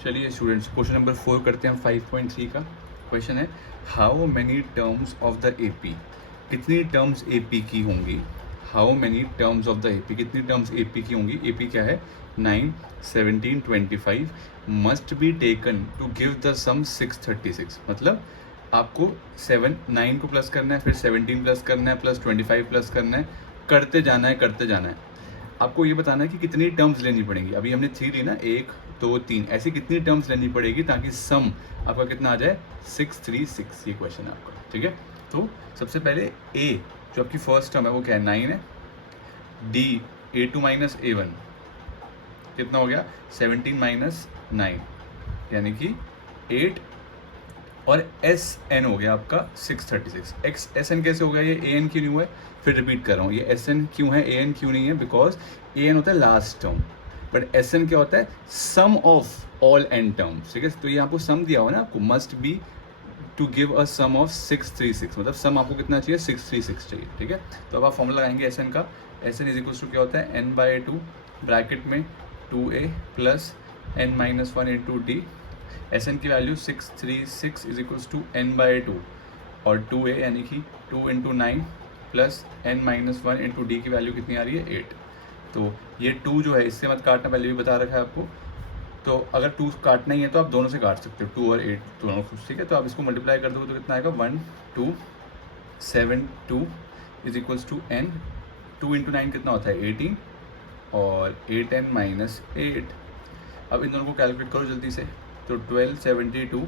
चलिए students, question number 4 करते हैं हम 5.3 का। क्वेश्चन है how many terms of the AP, कितनी टर्म्स एपी की होंगी। How many terms of the AP, कितनी टर्म्स एपी की होंगी। एपी क्या है 9, 17, 25 must be taken to give the sum 636। मतलब आपको 9 को प्लस करना है, फिर 17 प्लस करना है, प्लस 25 प्लस करना है, करते जाना है करते जाना है। आपको ये बताना है कि कितनी टर्म्स लेनी पड़ेंगी। अभी हमने 3 ली ना, 1 2 3, ऐसी कितनी टर्म्स लेनी पड़ेगी ताकि सम आपका कितना आ जाए 636। ये क्वेश्चन है आपका, ठीक है। तो सबसे पहले ए जो आपकी फर्स्ट टर्म है वो क्या है 9 है। डी A2 माइनस A1 कितना हो गया 17 माइनस 9 यानी कि 8 और एस एन हो गया आपका 636। एक्स एस एन कैसे हो गया, ये ए एन क्यों नहीं हुआ है, फिर रिपीट कर रहा हूँ, ये एस एन क्यों है, ए एन क्यों नहीं है, बिकॉज ए एन होता है last term, but s n क्या होता है sum of all n terms, ठीक है। तो ये आपको सम दिया हुआ ना, आपको must be to give a sum of 636, मतलब सम आपको कितना चाहिए 636 चाहिए, ठीक है। तो अब आप फॉर्मूला लगाएंगे एस एन का। S N is equals to क्या होता है n/2 ब्रैकेट में 2a plus n minus 1 into D. S N की value 636 is equals to n/2 और 2a यानी कि 2 into 9 plus n minus 1 into D की वैल्यू कितनी आ रही है 8। तो ये 2 जो है इससे मत काटना, पहले भी बता रखा है आपको। तो अगर 2 काटना ही है तो आप दोनों से काट सकते हो, 2 और 8 दोनों को, ठीक है। तो आप इसको मल्टीप्लाई कर दोगे तो कितना आएगा 1 2 7 2 is equals to n। 2 into 9 कितना होता है 18 और 8n माइनस 8। अब इन दोनों को कैलकुलेट करो जल्दी से। तो 1272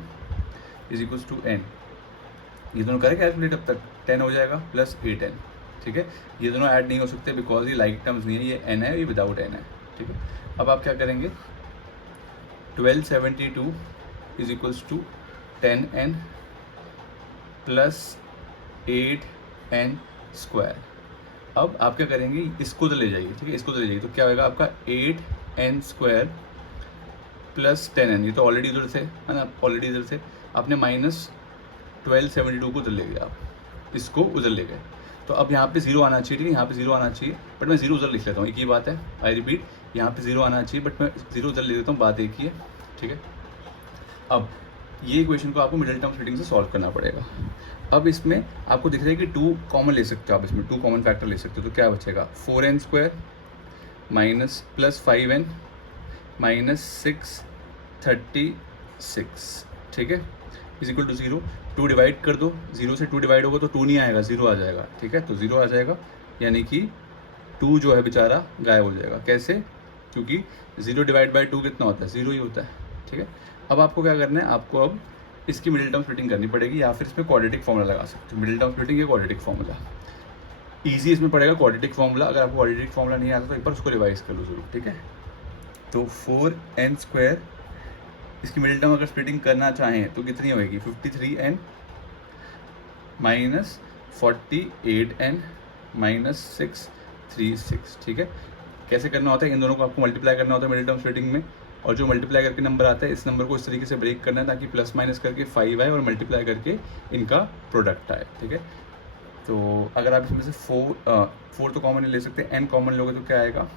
इज इक्वल्स टू n, ये दोनों करें कैलकुलेट अब तक 10 हो जाएगा प्लस 8n, ठीक है। ये दोनों ऐड नहीं हो सकते बिकॉज ये लाइक टर्म्स नहीं है, ये n है, ये विदाउट n है, ठीक है। अब आप क्या करेंगे 1272 is equals to 10n plus 8n square. अब आप क्या करेंगे इसको तो ले जाइए, ठीक है, इसको तो ले जाइए। तो क्या होगा आपका 8n स्क्वायर प्लस 10n, ये तो ऑलरेडी इधर से है ना, ऑलरेडी इधर से आपने माइनस 1272 को उधर ले गया, आप इसको उधर ले गए। तो अब यहाँ पे जीरो आना चाहिए, ठीक है, यहाँ पे जीरो आना चाहिए, बट मैं जीरो उधर लिख लेता हूँ, एक ही बात है। आई रिपीट, यहाँ पे जीरो आना चाहिए बट मैं जीरो उधर ले लेता हूँ, बात एक ही है, ठीक है। अब ये इक्वेशन को आपको मिडिल टर्म स्प्लिटिंग से सॉल्व करना पड़ेगा। अब इसमें आपको दिख रहा है कि 2 कॉमन ले सकते हो आप, इसमें 2 कॉमन फैक्टर ले सकते हो। तो क्या बचेगा 4n square minus plus 5n minus 636, ठीक है, इज इक्वल टू 0। 2 डिवाइड कर दो, 0 से 2 डिवाइड होगा तो 2 नहीं आएगा, 0 आ जाएगा, ठीक है। तो 0 आ जाएगा यानी कि 2 जो है बेचारा गायब हो जाएगा। कैसे, क्योंकि 0 डिवाइड बाई 2 कितना होता है 0 ही होता है, ठीक है। अब आपको क्या करना है, आपको अब इसकी मिडिल टर्म स्प्लिटिंग करनी पड़ेगी, या फिर इसमें क्वाड्रेटिक फॉर्मूला लगा सकते हो। मिडिल टर्म स्प्लिटिंग या क्वाड्रेटिक फॉर्मूला ईजी इसमें पड़ेगा, क्वाड्रेटिक फॉर्मूला। अगर आपको क्वाड्रेटिक फॉर्मूला नहीं आता तो एक बार उसको रिवाइज कर लो जरूर, ठीक है। तो 4n स्क्वायर, इसकी मिडिल टर्म अगर स्प्लिटिंग करना चाहें तो कितनी होगी 53n माइनस 48n माइनस 636, ठीक है। कैसे करना होता है, इन दोनों को आपको मल्टीप्लाई करना होता है मिडिल टर्म स्प्लिटिंग में, और जो मल्टीप्लाई करके नंबर आता है इस नंबर को इस तरीके से ब्रेक करना है ताकि प्लस माइनस करके 5 आए और मल्टीप्लाई करके इनका प्रोडक्ट आए, ठीक है। तो अगर आप इसमें से 4 तो कॉमन ले सकते हैं, n कॉमन लोगे तो क्या आएगा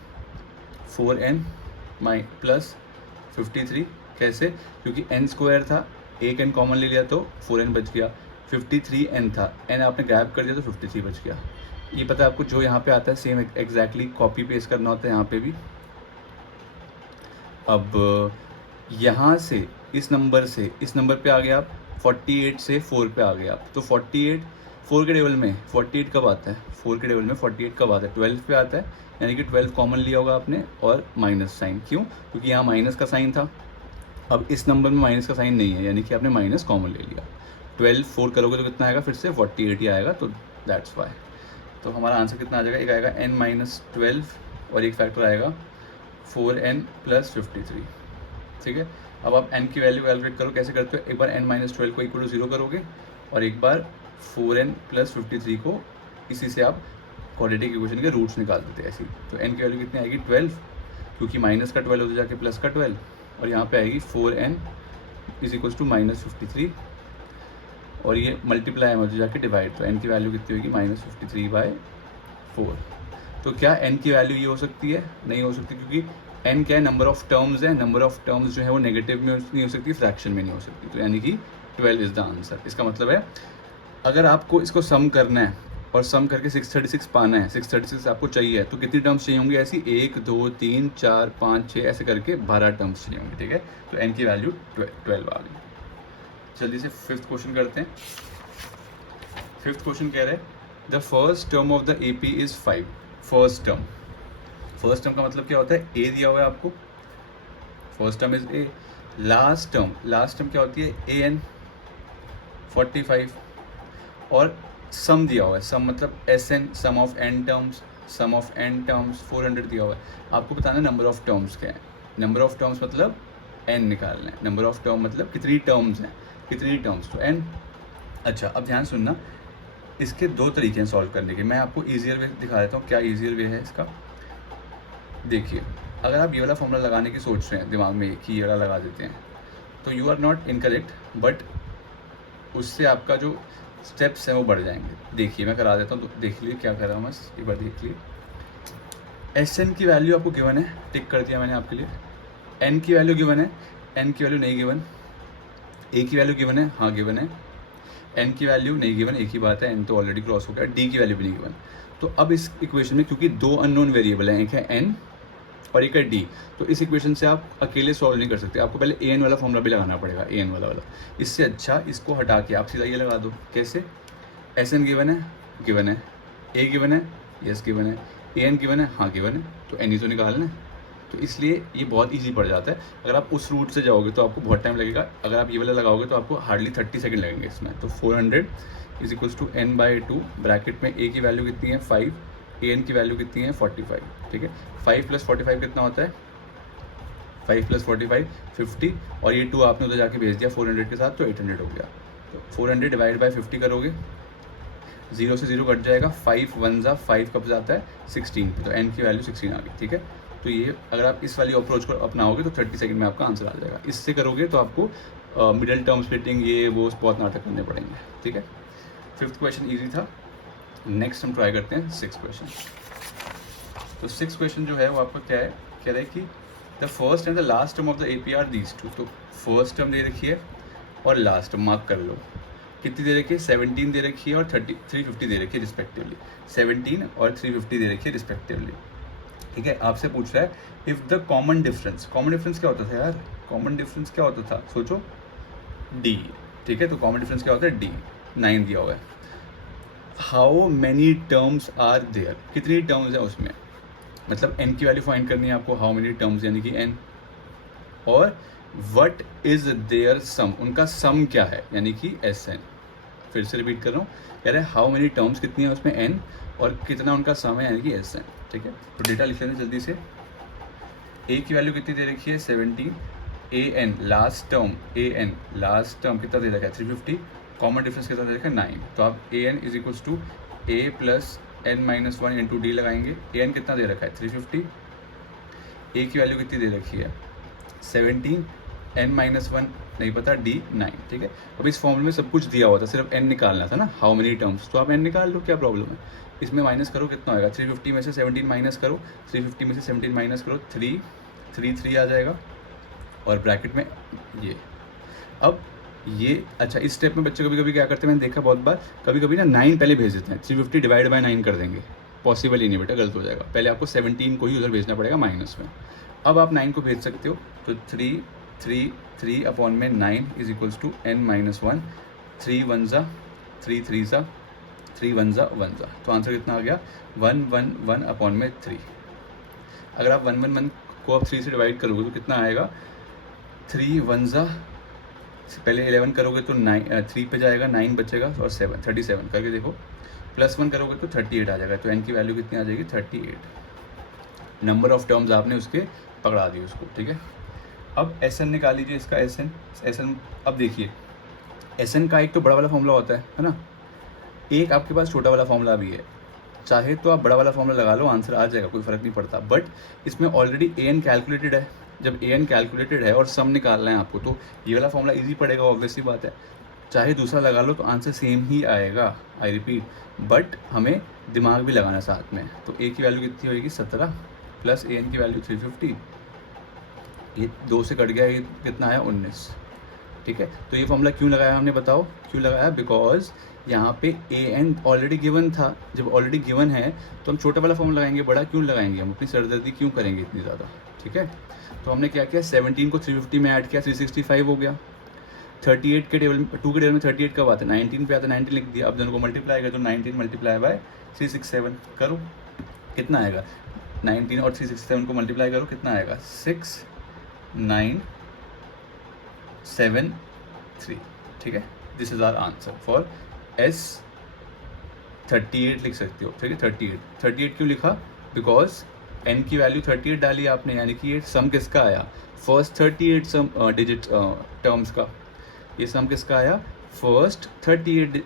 4n प्लस 53। कैसे, क्योंकि n स्क्वायर था, एक n कॉमन ले लिया तो 4n बच गया, 53n था, n आपने गायब कर दिया तो 53 बच गया। ये पता है आपको, जो यहाँ पे आता है सेम एग्जैक्टली कॉपी पेस्ट करना होता है यहाँ पे भी। अब यहाँ से इस नंबर से इस नंबर पे आ गए आप, 48 से 4 पे आ गए आप। तो 48 4 के टेबल में 48 कब आता है, 4 के टेबल में 48 कब आता है 12 पे आता है, यानी कि 12 कॉमन लिया होगा आपने और माइनस साइन। क्यों, क्योंकि यहाँ माइनस का साइन था, अब इस नंबर में माइनस का साइन नहीं है, यानी कि आपने माइनस कॉमन ले लिया। 12 4 करोगे तो कितना आएगा, फिर से 48 ही आएगा, तो दैट्स वाई। तो हमारा आंसर कितना आ जाएगा, एक आएगा n माइनस 12 और एक फैक्टर आएगा 4n प्लस 53, ठीक है। अब आप n की वैल्यू कैलकुलेट करो, कैसे करते हो, एक बार n माइनस 12 को इक्वल टू 0 करोगे और एक बार 4n प्लस 53 को, इसी से आप क्वाड्रेटिक इक्वेशन के रूट्स निकाल देते हैं ऐसी। तो n की वैल्यू कितनी आएगी 12, क्योंकि माइनस का 12 हो जाके प्लस का 12, और यहाँ पे आएगी 4n is equals to minus 53, और ये मल्टीप्लाई में जाके डिवाइड, तो n की वैल्यू कितनी होगी माइनस 53/4। तो क्या n की वैल्यू ये हो सकती है, नहीं हो सकती, क्योंकि एन क्या है, नंबर ऑफ टर्म्स है, नंबर ऑफ टर्म्स जो है वो नेगेटिव में नहीं हो सकती, फ्रैक्शन में नहीं हो सकती, तो यानी कि 12 इज़ द आंसर। इसका मतलब है अगर आपको इसको सम करना है और सम करके 636 पाना है, 636 आपको चाहिए, तो कितनी टर्म्स चाहिए होंगी ऐसी, 1 2 3 4 5 6 ऐसे करके 12 टर्म्स चाहिए होंगे, ठीक है। तो एन की वैल्यू 12 आ गई। जल्दी से फिफ्थ क्वेश्चन करते हैं। फिफ्थ क्वेश्चन कह रहे हैं the first term of the AP is 5। First term का मतलब क्या होता है, ए दिया हुआ है आपको, first term is a. Last term क्या होती है, AN 45, और सम दिया हुआ है, सम मतलब SN, sum of n terms 400 दिया हुआ है। आपको बताना है नंबर ऑफ टर्म्स क्या है। नंबर ऑफ टर्म्स मतलब n निकालना है, नंबर ऑफ टर्म मतलब कितनी टर्म्स हैं, कितनी टर्म्स, तो n। अच्छा अब ध्यान सुनना, इसके दो तरीके हैं सॉल्व करने के। मैं आपको ईजियर वे दिखा देता हूँ, क्या ईजियर वे है इसका। देखिए अगर आप ये वाला फॉर्मूला लगाने की सोच रहे हैं दिमाग में कि ये वाला लगा देते हैं, तो you are not incorrect, but उससे आपका जो स्टेप्स हैं वो बढ़ जाएंगे। देखिए मैं करा देता हूँ, तो देख लीजिए क्या कर रहा हूँ, बस एक बार देख लीजिए। SN की वैल्यू आपको गिवन है, टिक कर दिया मैंने आपके लिए। N की वैल्यू गिवन है, N की वैल्यू नहीं गिवन। A की वैल्यू गिवन है, हाँ गिवन है। N की वैल्यू नहीं गिवन, एक ही बात है, N तो ऑलरेडी क्रॉस हो गया। D की वैल्यू भी नहीं गिवन। तो अब इस इक्वेशन में क्योंकि दो अननोन वेरिएबल हैं, एक है N और एक है D, तो इस इक्वेशन से आप अकेले सॉल्व नहीं कर सकते, आपको पहले AN वाला फॉर्मूला भी लगाना पड़ेगा, AN वाला। इससे अच्छा इसको हटा के आप सीधा ये लगा दो। कैसे, SN गिवन है, A गिवन है, यस गिवन है, AN गिवन है, हाँ गिवन है, तो N ही तो निकालना है। तो इसलिए ये बहुत ईजी पड़ जाता है। अगर आप उस रूट से जाओगे तो आपको बहुत टाइम लगेगा, अगर आप ये वाला लगाओगे तो आपको हार्डली 30 सेकंड लगेंगे इसमें। तो 400 is equals to n/2, bracket में A की वैल्यू कितनी है 5, AN की वैल्यू कितनी है 45, ठीक है। 5 + 45 कितना होता है, 5 + 45 50, और ये 2 आपने उधर जाके भेज दिया 400 के साथ, तो 800 हो गया। तो 400 डिवाइड बाई 50 करोगे, 0 से 0 कट जाएगा, 5 1 ज़ा 5 कब जाता है 16 पे, तो n की वैल्यू 16 आ गई, ठीक है। तो ये अगर आप इस वाली अप्रोच को अपनाओगे तो 30 सेकंड में आपका आंसर आ जाएगा। इससे करोगे तो आपको मिडिल टर्म स्प्लिटिंग ये वो बहुत नाटक करने पड़ेंगे, ठीक है। फिफ्थ क्वेश्चन ईजी था। नेक्स्ट हम ट्राई करते हैं सिक्स क्वेश्चन। तो सिक्स क्वेश्चन जो है वो आपका क्या है, कह रहा है कि the first and the last term of the AP are these two. तो फर्स्ट टर्म दे रखी है और लास्ट टर्म मार्क कर लो, कितनी दे रखी है, 17 दे रखी है और 350 दे रखी है रिस्पेक्टिवली, 17 और 350 दे रखी है रिस्पेक्टिवली, ठीक है। आपसे पूछ रहा है इफ़ द कॉमन डिफरेंस क्या होता था यार, कॉमन डिफरेंस क्या होता था, सोचो, D, ठीक है। तो कॉमन डिफरेंस क्या होता है, D, 9 दिया हुआ है। How many terms are there, कितनी टर्म्स है उसमें, मतलब n की वैल्यू फाइंड करनी है आपको, हाउ मेनी टर्म्स यानी कि n, और व्हाट इज देयर सम, उनका सम क्या है यानी कि SN। फिर से रिपीट कर रहा हूँ, कह रहे हैं हाउ मेनी टर्म्स कितनी है उसमें n, और कितना उनका सम है यानी कि SN, ठीक है। तो डेटा लिख लेते हैं जल्दी से। A की वैल्यू कितनी दे रखी है 17, AN लास्ट टर्म कितना दे रखा है 350, कॉमन डिफरेंस कितना दे रखा है 9। तो आप AN is equals to A + n-1 into D लगाएंगे। AN कितना दे रखा है 350, A की वैल्यू कितनी दे रखी है 17, n-1 नहीं पता, D 9, ठीक है। अब इस फॉर्मूले में सब कुछ दिया हुआ था, सिर्फ n निकालना था ना, हाउ मेनी टर्म्स, तो आप n निकाल लो, क्या प्रॉब्लम है। इसमें माइनस करो कितना आएगा, 350 में से 17 माइनस करो, 350 में से 17 माइनस करो, 3 आ जाएगा, और ब्रैकेट में ये। अब ये अच्छा, इस स्टेप में बच्चे कभी कभी क्या करते हैं, मैंने देखा बहुत बार, कभी कभी ना 9 पहले भेज देते हैं, 350 डिवाइड बाय 9 कर देंगे, पॉसिबल ही नहीं बेटा, गलत हो जाएगा। पहले आपको 17 को ही उधर भेजना पड़ेगा माइनस में। अब आप 9 को भेज सकते हो, तो 3 अपॉन में 9 इज इक्वल्स टू n-1, 3 1 ज़ा 3 3 ज़ा 3 1 ज़ा 1 ज़ा, तो आंसर कितना आ गया 1 1 1 अपॉन में 3। अगर आप 1 1 1 को आप 3 से डिवाइड करोगे तो कितना आएगा, 3 1 ज़ा, पहले 11 करोगे तो 3 पे जाएगा, 9 बचेगा और 7 37 करके देखो, +1 करोगे तो 38 आ जाएगा। तो n की वैल्यू कितनी आ जाएगी 38। नंबर ऑफ टर्म्स आपने उसके पकड़ा दिए उसको, ठीक है। अब SN निकाल लीजिए इसका, SN अब देखिए SN का एक तो बड़ा वाला फॉर्मूला होता है ना, एक आपके पास छोटा वाला फॉर्मूला भी है, चाहे तो आप बड़ा वाला फॉर्मूला लगा लो, आंसर आ जाएगा, कोई फ़र्क नहीं पड़ता। बट इसमें ऑलरेडी AN कैलकुलेटेड है, जब AN कैलकुलेटेड है और सम निकालना है आपको, तो ये वाला फॉर्मूला ईजी पड़ेगा, ऑब्वियसली बात है। चाहे दूसरा लगा लो तो आंसर सेम ही आएगा, आई रिपीट, बट हमें दिमाग भी लगाना साथ में। तो A की वैल्यू कितनी होगी 17, प्लस AN की वैल्यू 350, ये 2 से कट गया, ये कितना आया 19, ठीक है। तो ये फॉर्मूला क्यों लगाया हमने, बताओ क्यों लगाया, बिकॉज यहाँ पे ए एन ऑलरेडी गिवन था। जब ऑलरेडी गिवन है तो हम छोटा वाला फॉर्मूला लगाएंगे, बड़ा क्यों लगाएंगे, हम अपनी सरदर्दी क्यों करेंगे इतनी ज़्यादा, ठीक है। तो हमने क्या किया, 17 को 350 में ऐड किया, 365 हो गया। 38 के टेबल 2 के टेबल में 38 कब आता है, 19 पे आता है, 19 लिख दिया। अब दोनों को मल्टीप्लाई कर, तो 19 मल्टीप्लाई बाय 367 करो, कितना आएगा, 19 और 367 को मल्टीप्लाई करो, कितना आएगा 6973, ठीक है। This is our answer for S38 लिख सकते हो, ठीक है। 38 क्यों लिखा, बिकॉज n की वैल्यू 38 डाली आपने, यानी कि ये सम किसका आया, फर्स्ट 38 सम डिजिट टर्म्स का, ये सम किसका आया, फर्स्ट 38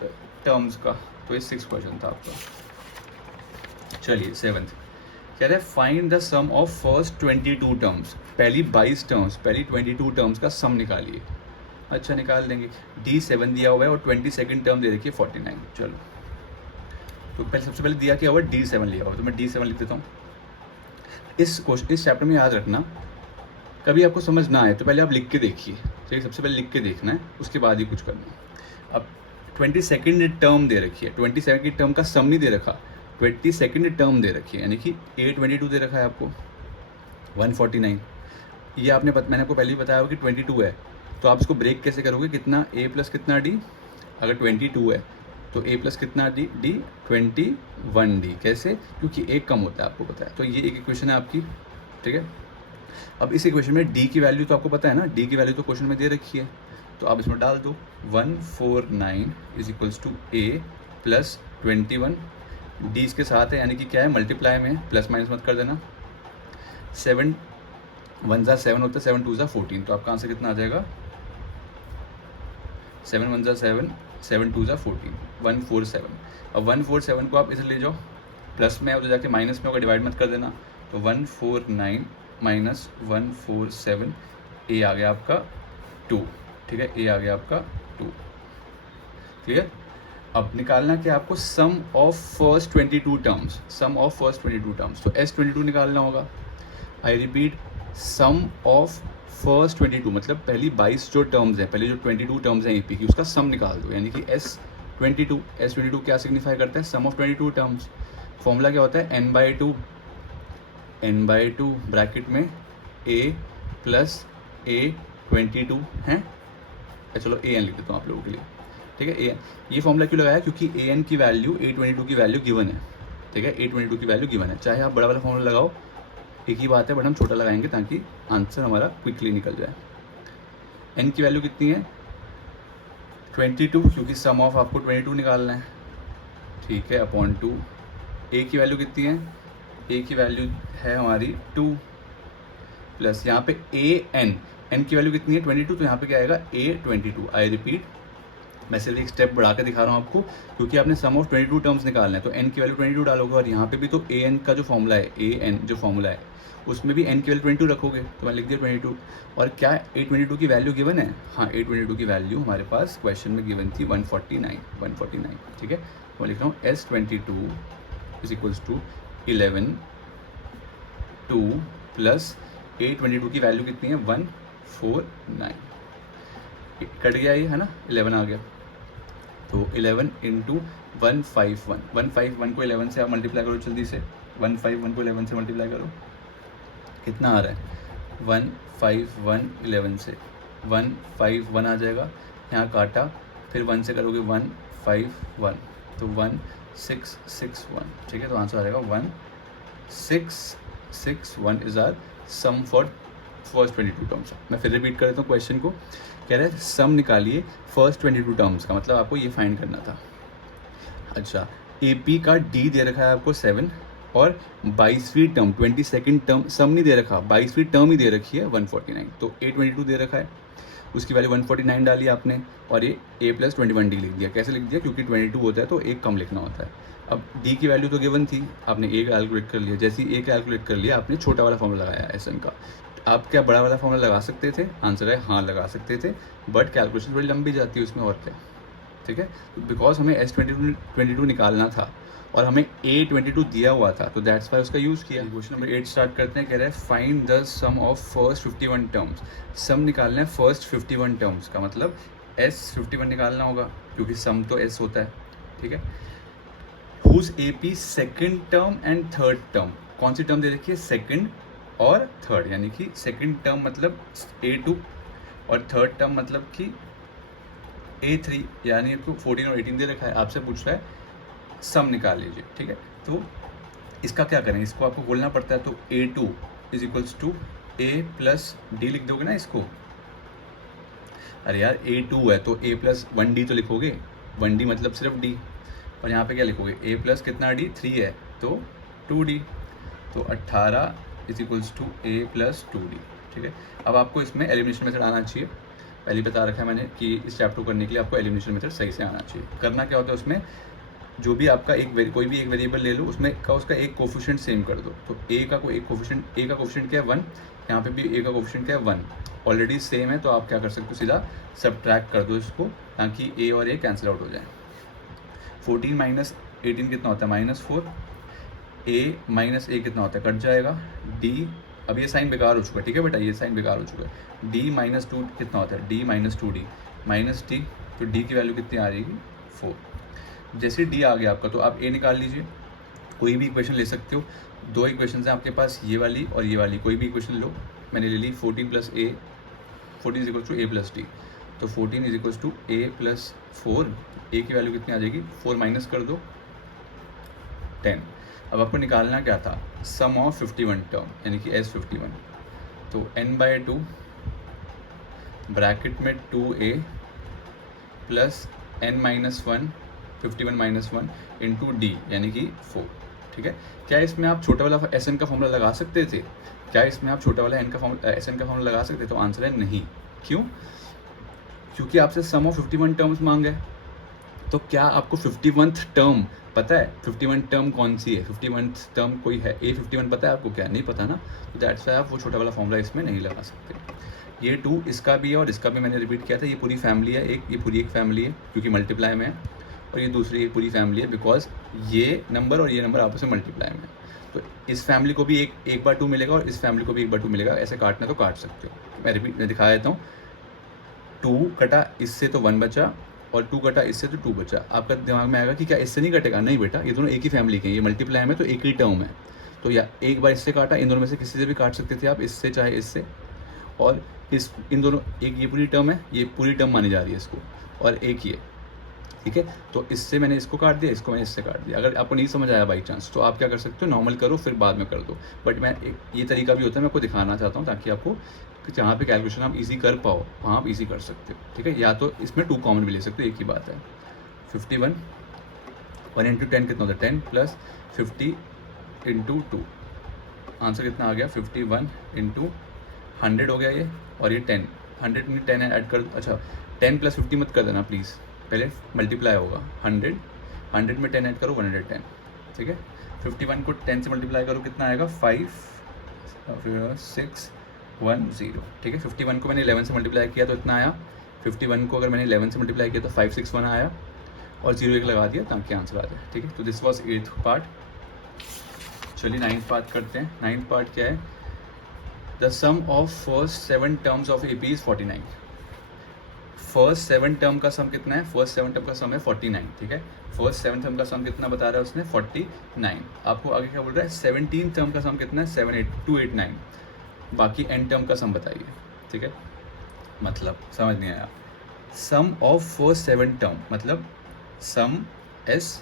टर्म्स का। तो ये 6 क्वेश्चन था आपका। चलिए 7th कह रहे find the sum of first 22 terms, पहली 22 टर्म्स, पहली 22 टर्म्स का सम निकालिए। अच्छा निकाल लेंगे, D7 दिया हुआ है और 22nd टर्म दे रखी है 49। चलो तो पहले सबसे पहले दिया क्या हुआ, D7 लिया हुआ, तो मैं D7 लिख देता हूँ। इस चैप्टर में याद रखना, कभी आपको समझ ना आए तो पहले आप लिख के देखिए, ठीक है। सबसे पहले लिख के देखना है, उसके बाद ही कुछ करना है। अब 22nd टर्म दे रखी है, 22nd टर्म का सम नहीं दे रखा, 22nd टर्म दे रखी है, यानी कि A22 दे रखा है आपको 149। ये आपने मैंने आपको पहले ही बताया होगा कि 22 है, तो आप इसको ब्रेक कैसे करोगे, कितना A प्लस कितना D, अगर 22 है तो A प्लस कितना D 21D, कैसे, क्योंकि एक कम होता है, आपको पता है। तो ये एक इक्वेशन है आपकी, ठीक है। अब इस इक्वेशन में D की वैल्यू तो आपको पता है ना, D की वैल्यू तो क्वेश्चन में दे रखी है, तो आप इसमें डाल दो 149 is equals to A plus 21, D इसके साथ है, यानी कि क्या है, मल्टीप्लाई में, प्लस माइनस मत कर देना। 7 1 ज़ा 7 होता है, 7 2 ज़ा 14, तो आपका आंसर कितना आ जाएगा, 7 1 ज़ा 7, 7 2 ज़ा 14, 147। अब 147 को आप इसे ले जाओ, प्लस में उधर जाके माइनस में होगा, डिवाइड मत कर देना, तो 149 माइनस 147, ए आ गया आपका 2, ठीक है, ए आ गया आपका 2, क्लियर। अब निकालना क्या आपको, sum of first 22 terms, sum of first 22 terms, तो S22 निकालना होगा। I repeat, sum of first 22 मतलब पहली 22 जो टर्म्स हैं, पहले जो 22 टर्म्स हैं AP की, उसका सम निकाल दो, यानी कि S22 क्या सिग्निफाई करता है, सम ऑफ 22 टर्म्स। फॉर्मूला क्या होता है, n/2 ब्रैकेट में A प्लस A22 है, चलो AN लिख देता हूँ आप लोगों के लिए, ठीक है। AN, ये फॉर्मूला क्यों लगाया, क्योंकि AN की वैल्यू A22 की वैल्यू गिवन है, ठीक है, A22 की वैल्यू गिवन है। चाहे आप बड़ा वाला फॉर्मूला लगाओ, एक ही बात है, बट हम छोटा लगाएंगे ताकि आंसर हमारा क्विकली निकल जाए। n की वैल्यू कितनी है, 22, क्योंकि सम ऑफ आपको 22 निकालना है, ठीक है, अपॉन 2। a की वैल्यू कितनी है, a की वैल्यू है हमारी 2, प्लस यहाँ पे n की वैल्यू कितनी है 22, तो यहाँ पे क्या आएगा A22। आई रिपीट, मैं सिर्फ एक स्टेप बढ़ा के दिखा रहा हूँ आपको, क्योंकि आपने सम ऑफ 22 टर्म्स निकालना है, तो n की वैल्यू 22 डालोगे, और यहाँ पे भी तो an का जो फॉर्मूला है, an जो फॉर्मूला है, उसमें भी n की वैल्यू 22 रखोगे, तो मैं लिख दिया 22। और क्या A22 की वैल्यू गिवन है, हाँ A22 की वैल्यू हमारे पास क्वेश्चन में गिवन थी 149, ठीक है। तो मैं लिख रहा हूँ S22 is equals to 11 2 plus A22 की वैल्यू कितनी है 149, कट गया ये है ना, 11 आ गया, तो 11 इंटू 151 को 11 से आप मल्टीप्लाई करो जल्दी से, 151 को 11 से मल्टीप्लाई करो, कितना आ रहा है 151 11 से 151 आ जाएगा, यहाँ काटा, फिर 1 से करोगे 151, तो 1661, ठीक है। तो आंसर आ जाएगा 1661 is our sum for first 22 terms. मैं फिर रिपीट कर देता हूँ क्वेश्चन को, कह रहे हैं सम निकालिए फर्स्ट 22 टर्म्स का, मतलब आपको ये फाइंड करना था। अच्छा, AP का D दे रखा है आपको 7, और 22वीं टर्म 22nd टर्म सम नहीं दे रखा, 22वीं टर्म ही दे रखी है 149, तो A22 दे रखा है, उसकी वैल्यू 149 डाली आपने, और ये A प्लस 21D लिख दिया। कैसे लिख दिया, क्योंकि 22 होता है तो एक कम लिखना होता है। अब D की वैल्यू तो गिवन थी, आपने A कैलकुलेट कर लिया, जैसे ही A कैलकुलेट कर लिया आपने छोटा वाला फॉर्मूला लगाया SN का। आप क्या बड़ा वाला फॉर्मूला लगा सकते थे, आंसर है हाँ लगा सकते थे, बट कैलकुलेशन थोड़ी लंबी जाती है उसमें, और क्या, ठीक है। बिकॉज हमें S22 निकालना था, और हमें A22 दिया हुआ था, तो दैट्स वाई उसका यूज़ किया। क्वेश्चन नंबर 8 स्टार्ट करते हैं। कह रहा है find the sum of first 51 terms. Sum निकालना है फर्स्ट 51 टर्म्स का, मतलब S51 निकालना होगा क्योंकि सम तो S होता है, ठीक है। Whose AP second term and third term, कौन सी टर्म दे रखी है, सेकेंड और थर्ड, यानी कि सेकेंड टर्म मतलब A2 और थर्ड टर्म मतलब कि A3, यानी आपको 14 और 18 दे रखा है, आपसे पूछ रहा है सम निकाल लीजिए, ठीक है। तो इसका क्या करें, इसको आपको बोलना पड़ता है, तो A2 is equals to A plus d लिख दोगे ना इसको। अरे यार A2 है तो A प्लस 1D तो लिखोगे, 1D मतलब सिर्फ D, और यहाँ पे क्या लिखोगे, A प्लस कितना D, 3 है तो 2D, तो 18 is equals to A plus 2D, ठीक है। अब आपको इसमें एलिमिनेशन मेथड आना चाहिए, पहले बता रखा है मैंने कि इस चैप्टर को करने के लिए आपको एलिमिनेशन मेथड सही से आना चाहिए। करना क्या होता है उसमें, जो भी आपका कोई भी एक वेरिएबल ले लो, उसमें का उसका एक कोफिशिएंट सेम कर दो, तो A का कोई एक कोफिशिएंट, A का कोफिशिएंट क्या है 1, यहाँ पे भी A का कोफिशिएंट क्या है 1, ऑलरेडी सेम है, तो आप क्या कर सकते हो, सीधा सब्ट्रैक्ट कर दो इसको, ताकि A और A कैंसिल आउट हो जाए। 14 माइनस 18 कितना होता है, -4, A माइनस A कितना होता है, कट जाएगा, D, अब ये साइन बेकार हो चुका है, ठीक है बेटा, ये साइन बेकार हो चुका है, D माइनस 2 कितना होता है, D minus 2D minus D, तो D की वैल्यू कितनी आ रहेगी 4। जैसे D आ गया आपका, तो आप A निकाल लीजिए, कोई भी इक्वेशन ले सकते हो, दो इक्वेशन हैं आपके पास, ये वाली और ये वाली, कोई भी इक्वेशन लो, मैंने ले ली 14 plus A, 14 is equals to A plus D, तो 14 is equals to A plus 4, A की वैल्यू कितनी आ जाएगी, 4 माइनस कर दो 10। अब आपको निकालना क्या था, सम ऑफ 51 टर्म, यानी कि S51, तो n/2 ब्रैकेट में 2A plus n-1 51 minus 1 into D, यानी कि 4, ठीक है। क्या इसमें आप छोटा वाला SN का फॉर्मूला लगा सकते थे, क्या इसमें आप छोटा वाला SN का फॉर्मूला लगा सकते, तो आंसर है नहीं। क्यों, क्योंकि आपसे सम ऑफ 51 टर्म्स मांग है, तो क्या आपको 51th टर्म पता है, 51 टर्म कौन सी है, 51th टर्म कोई है, A51 पता है आपको, क्या नहीं पता ना, तो दैट्स वाई आप वो छोटा वाला फॉर्मूला इसमें नहीं लगा सकते। ये 2 इसका भी है और इसका भी मैंने रिपीट किया था, ये पूरी फैमिली है, ये पूरी एक फैमिली है क्योंकि मल्टीप्लाई में है, और ये दूसरी एक पूरी फैमिली है बिकॉज ये नंबर और ये नंबर आपस में मल्टीप्लाई में है, तो इस फैमिली को भी एक बार 2 मिलेगा और इस फैमिली को भी एक बार 2 मिलेगा, ऐसे काटना तो काट सकते हो। मैं दिखा देता हूँ, 2 कटा इससे तो 1 बचा, और 2 कटा इससे तो 2 बचा। आपका दिमाग में आएगा कि क्या इससे नहीं कटेगा, नहीं बेटा, ये दोनों एक ही फैमिली के हैं, ये मल्टीप्लाई में तो एक ही टर्म है, तो या एक बार इससे काटा, इन दोनों में से किसी से भी काट सकते थे आप, इससे चाहे इससे, और इन दोनों, एक ये पूरी टर्म है, ये पूरी टर्म मानी जा रही है इसको, और एक ये, ठीक है, तो इससे मैंने इसको काट दिया, इसको मैंने इससे काट दिया। अगर आपको नहीं समझ आया बाई चांस, तो आप क्या कर सकते हो, नॉर्मल करो फिर बाद में कर दो, बट ये तरीका भी होता है, मैं आपको दिखाना चाहता हूँ ताकि आपको जहाँ पे कैलकुलेशन आप इजी कर पाओ वहाँ आप इजी कर सकते हो, ठीक है। या तो इसमें 2 कॉमन भी ले सकते हो, एक ही बात है। 51 1 इंटू 10 कितना होता है, 10 प्लस 50 इंटू 2, आंसर कितना आ गया, 51 इंटू 100 हो गया ये, और ये 10, 100 में 10 ऐड कर, अच्छा 10 प्लस 50 मत कर देना प्लीज़, पहले मल्टीप्लाई होगा, 100 में 10 ऐड करो 110, ठीक है। 51 को 10 से मल्टीप्लाई करो, कितना आएगा 5610, ठीक है। 51 को मैंने 11 से मल्टीप्लाई किया तो इतना आया, 51 को अगर मैंने 11 से मल्टीप्लाई किया तो 561 आया, और 0 एक लगा दिया ताकि आंसर आ जाए, ठीक है। तो दिस वॉज 8th पार्ट। चलिए 9th पार्ट करते हैं। 9th पार्ट क्या है, the sum of first 7 terms of AP is 49। First 7 term का सम कितना है, फर्स्ट 7 टर्म का सम है 49, ठीक है। फर्स्ट 7 टर्म का सम कितना बता रहा है उसने, 49। आपको आगे क्या बोल रहा है, 17 टर्म का सम कितना है, 289, बाकी n टर्म का सम बताइए, ठीक है। मतलब समझ नहीं आया, सम ऑफ फर्स्ट 7 टर्म मतलब सम S,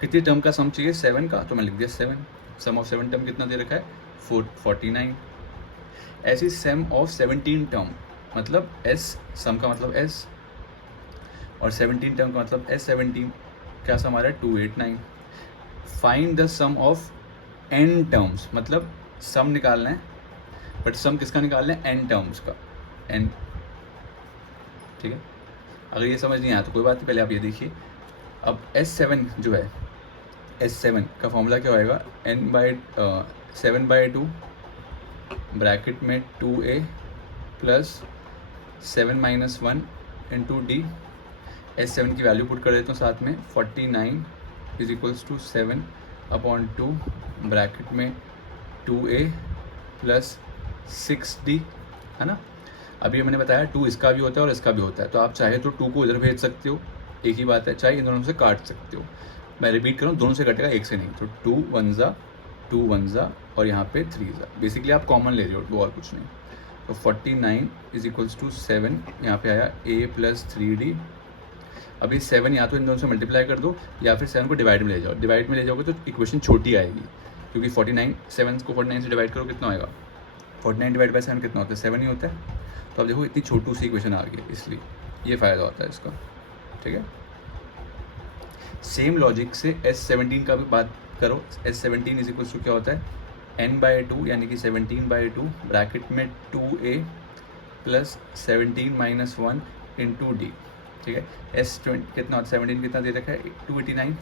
कितनी टर्म का सम चाहिए, 7 का, तो मैं लिख दिया 7, सम ऑफ 7 टर्म कितना दे रखा है, 49। ऐसी सम ऑफ 17 टर्म मतलब S, सम का मतलब S, और 17 टर्म का मतलब S17, क्या सम आ रहा है, 289। Find the sum of n terms, मतलब सम निकालना है, बट सम किसका निकालना है, n टर्म्स का, n, ठीक है। अगर ये समझ नहीं आया तो कोई बात नहीं, पहले आप ये देखिए। अब S7 जो है, S7 का फॉर्मूला क्या होएगा, n/7/2 ब्रैकेट में 2A plus 7 - 1 into D। S7 की वैल्यू पुट कर देता हूँ साथ में, 49 इज इक्वल्स टू 7/2 ब्रैकेट में 2a प्लस 6d, है ना। अभी मैंने बताया 2 इसका भी होता है और इसका भी होता है, तो आप चाहे तो 2 को इधर भेज सकते हो, एक ही बात है, चाहे इन दोनों से काट सकते हो। मैं रिपीट करूँ, दोनों से कटेगा, एक से नहीं। तो 2 1 और यहाँ पे 3 बेसिकली आप कॉमन ले रहे हो, वो और कुछ नहीं। तो 49 इज इक्वल्स टू 7, यहाँ पे आया a प्लस 3d। अभी 7 या तो इन दोनों से मल्टीप्लाई कर दो या फिर 7 को डिवाइड में ले जाओ। डिवाइड में ले जाओगे तो इक्वेशन छोटी आएगी, क्योंकि 49 7 को 49 से डिवाइड करो कितना आएगा, 49 डिवाइड बाई 7 कितना होता है, 7 ही होता है। तो अब देखो इतनी छोटी सी इक्वेशन आ गई है, इसलिए ये फ़ायदा होता है इसका, ठीक है। सेम लॉजिक से S17 का भी बात करो। S17 इज इक्वल्स टू क्या होता है, n/2 यानी कि 17/2 ब्रैकेट में 2a plus 17 minus 1 into D, ठीक है। S20 कितना होता है, 17 कितना दे रखा है, 289,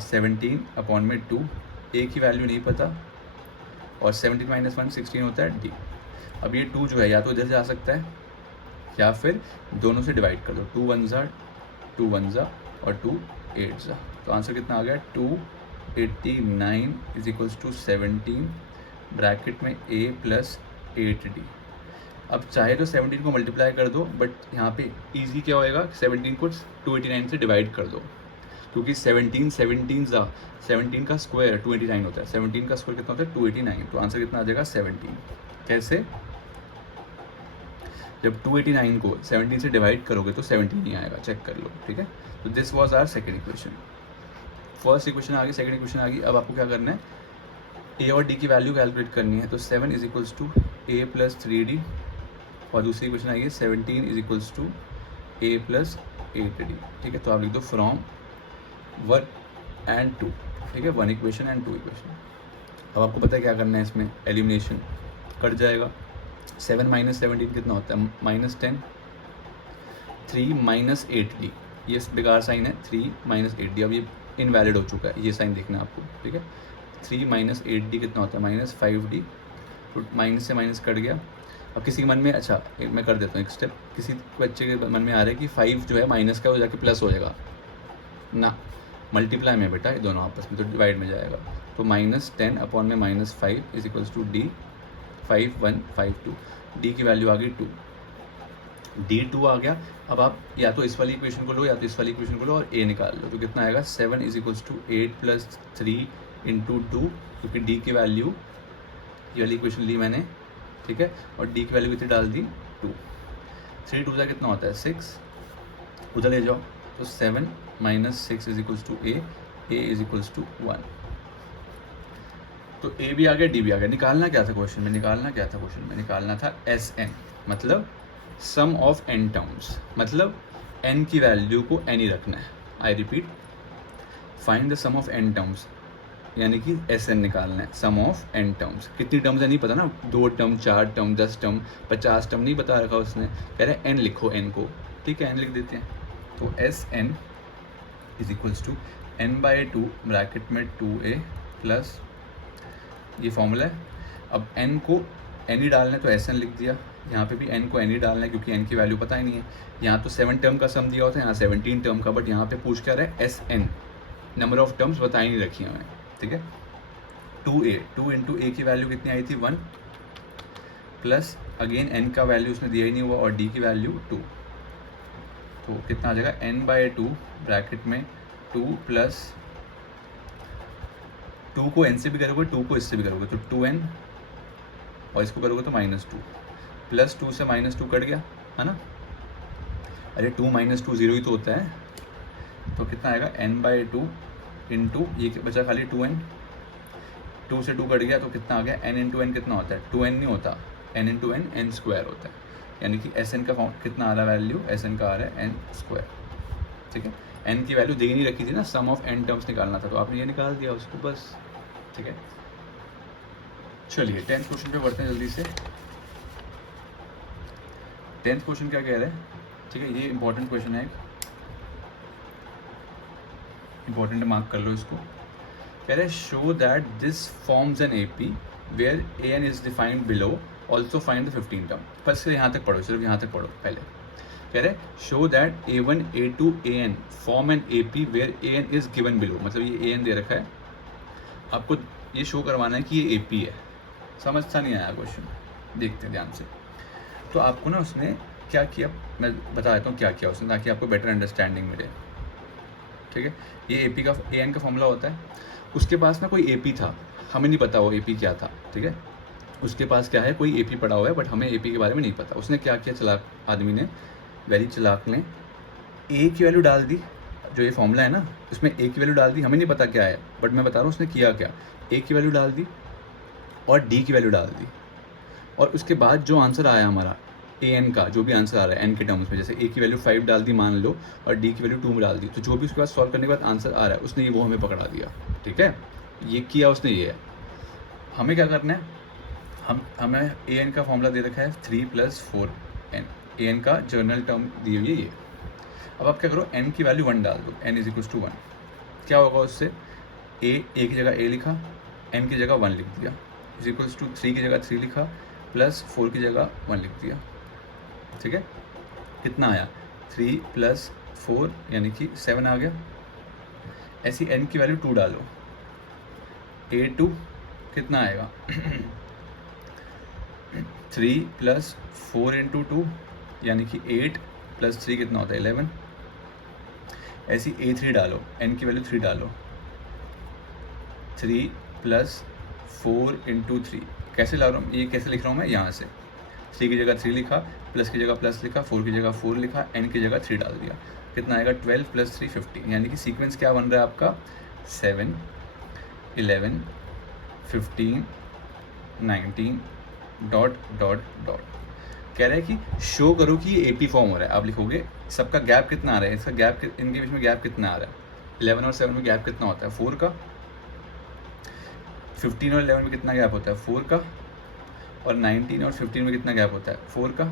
17/2, a की वैल्यू नहीं पता, और 17 माइनस 1 16 होता है d। अब ये 2 जो है या तो इधर से आ सकता है या फिर दोनों से डिवाइड कर दो, 2 1 और 2 8। तो आंसर कितना आ गया, 289 इज इक्वल्स टू 17 ब्रैकेट में a प्लस 8d। अब चाहे तो 17 को मल्टीप्लाई कर दो, बट यहाँ पे इजी क्या होएगा, 17 को 289 से डिवाइड कर दो, क्योंकि 17 का स्क्वायर 289 होता है। 17 का स्क्वायर कितना होता है, 289। तो आंसर कितना आ जाएगा, 17। कैसे, जब 289 को 17 से डिवाइड करोगे तो 17 ही आएगा, चेक कर लो, ठीक है। तो this was our second equation. First equation आ गई, सेकंड इक्वेशन आ गई। अब आपको क्या करना है, a और d की वैल्यू कैलकुलेट करनी है। तो 7 is equals to a plus 3d, और दूसरी इक्वेशन आई है 17 is equals to a plus 8d, ठीक है। तो आप लिख दो फ्रॉम 1 and 2, ठीक है, 1 इक्वेशन एंड 2 इक्वेशन। अब आपको पता है क्या करना है, इसमें एलिमिनेशन कट जाएगा। 7 माइनस 17 कितना होता है, -10, 3 माइनस 8d, ये बेकार साइन है, 3 माइनस 8d। अब ये इनवैलिड हो चुका है, ये साइन देखना है आपको, ठीक है। 3 माइनस 8d कितना होता है, -5d। तो माइनस से माइनस कट गया। अब किसी के मन में, अच्छा मैं कर देता हूँ एक स्टेप, किसी बच्चे के मन में आ रहा है कि 5 जो है माइनस का हो जाके प्लस हो जाएगा ना, मल्टीप्लाई में बेटा ये दोनों आपस में, तो डिवाइड में जाएगा। तो -10 अपॉन में -5 is equals to d, 5 1 5 2, d की वैल्यू आ गई 2, d2 आ गया। अब आप या तो इस वाली इक्वेशन को लो या तो इस वाली इक्वेशन को लो और a निकाल लो। तो कितना आएगा, 7 is equals to 8 plus 3 into 2, क्योंकि d की वैल्यू, ये वाली इक्वेशन ली मैंने, ठीक है, और d की वैल्यू कितनी डाल दी, 2। 3 2 कितना होता है, 6, उधर ले जाओ। तो 7 minus 6 is equals to a is equals to 1। तो a भी आ गया, d भी आ गया। निकालना क्या था क्वेश्चन में, निकालना था Sn, मतलब सम ऑफ n टर्म्स, मतलब n की वैल्यू को n ही रखना है। I repeat, find the sum of n terms, यानी कि Sn निकालना है, सम ऑफ n टर्म्स। कितनी टर्म्स है नहीं पता ना, 2 टर्म 4 टर्म 10 टर्म 50 टर्म नहीं बता रखा उसने, कह रहे हैं n लिखो, n को, ठीक है, n लिख देते हैं। तो Sn is equals to n/2 bracket में 2a प्लस, ये फॉर्मूला है। अब n को n ही डालना है तो Sn लिख दिया, यहाँ पे भी n को n ही डालना है क्योंकि n की वैल्यू पता ही नहीं है। यहाँ तो 7 टर्म का सम दिया होता है, यहाँ 17 टर्म का, बट यहाँ पे पूछ क्या रहा है, Sn, नंबर ऑफ टर्म्स बताई नहीं रखी हमें, ठीक है। 2 इंटू a की वैल्यू कितनी आई थी, 1, प्लस अगेन n का वैल्यू उसने दिया ही नहीं हुआ, और d की वैल्यू 2। तो कितना आ जाएगा, n/2 ब्रैकेट में 2 प्लस 2 को n से भी करोगे, 2 को इससे भी करोगे तो 2n, और इसको करोगे तो -2, प्लस 2 से -2 कट गया, है ना। अरे 2 - 2 0 ही तो होता है। तो कितना आएगा, n/2 इंटू ये बचा खाली 2n, 2 से 2 कट गया तो कितना आ गया, n इंटू n कितना होता है, 2n नहीं होता, n into n n square होता है। यानी कि Sn का फॉर्म कितना आ रहा है, वैल्यू Sn का आ रहा है n स्क्वायर, ठीक है। n की वैल्यू दे नहीं रखी थी ना, सम ऑफ n टर्म्स निकालना था, तो आपने ये निकाल दिया उसको, बस, ठीक है। चलिए 10th क्वेश्चन पे बढ़ते हैं जल्दी से। 10th क्वेश्चन क्या कह रहा है, ठीक है, ये इंपॉर्टेंट क्वेश्चन है, इंपॉर्टेंट मार्क कर लो इसको। कह रहे हैं show that this forms an AP where an is defined below, also find the 15 term. बस यहाँ तक पढ़ो, सिर्फ यहाँ तक पढ़ो पहले। कह रहे show that A1 A2 AN form an AP where AN is given below, मतलब ये AN दे रखा है, आपको ये शो करवाना है कि ये AP है। समझता नहीं आया क्वेश्चन, देखते हैं ध्यान से। तो आपको ना उसने क्या किया, मैं बता देता हूँ क्या किया उसने, ताकि आपको बेटर अंडरस्टैंडिंग मिले। ठीक है, ये AP का AN का फॉर्मूला होता है। उसके पास ना कोई AP था, हमें नहीं पता वो AP क्या था। ठीक है, उसके पास क्या है, कोई AP पड़ा हुआ है, बट हमें AP के बारे में नहीं पता। उसने क्या किया, चलाक आदमी ने, वेरी चलाक ने A की वैल्यू डाल दी, जो ये फॉर्मूला है ना उसमें A की वैल्यू डाल दी, हमें नहीं पता क्या है, बट मैं बता रहा हूँ उसने किया क्या। A की वैल्यू डाल दी और D की वैल्यू डाल दी, और उसके बाद जो आंसर आया हमारा AN का, जो भी आंसर आ रहा है N के टर्म्स में, जैसे A की वैल्यू 5 डाल दी मान लो, और D की वैल्यू 2 में डाल दी, तो जो भी उसके बाद सॉल्व करने के बाद आंसर आ रहा है उसने ये वो हमें पकड़ा दिया। ठीक है, ये किया उसने, ये है। हमें क्या करना है, हमें AN का फॉर्मूला दे रखा है 3 + 4n, AN का जर्नल टर्म दी हुई है ये। अब आप क्या करो, n की वैल्यू 1 डाल दो, n = 1। क्या होगा उससे, A की जगह A लिखा, n की जगह 1 लिख दिया, = 3 की जगह 3 लिखा, प्लस 4 की जगह 1 लिख दिया। ठीक है, कितना आया, 3 + 4 यानी कि 7 आ गया। ऐसी n की वैल्यू 2 डालो, A2 कितना आएगा 3 + 4 × 2 यानी कि 8 + 3 कितना होता है 11। ऐसी A3 डालो, n की वैल्यू 3 डालो, 3 + 4 × 3, कैसे ला रहा हूँ, ये कैसे लिख रहा हूँ मैं, यहाँ से 3 की जगह 3 लिखा, प्लस की जगह प्लस लिखा, 4 की जगह 4 लिखा, n की जगह 3 डाल दिया, कितना आएगा 12 + 3 15, यानी कि सीक्वेंस क्या बन रहा है आपका 7 11 15 19 ... कह रहा है कि शो करो कि ये AP फॉर्म हो रहा है। आप लिखोगे सबका गैप कितना आ रहा है, इसका गैप, इनके बीच में गैप कितना आ रहा है, 11 और 7 में गैप कितना होता है 4 का, 15 और 11 में कितना गैप होता है 4 का, और 19 और 15 में कितना गैप होता है 4 का।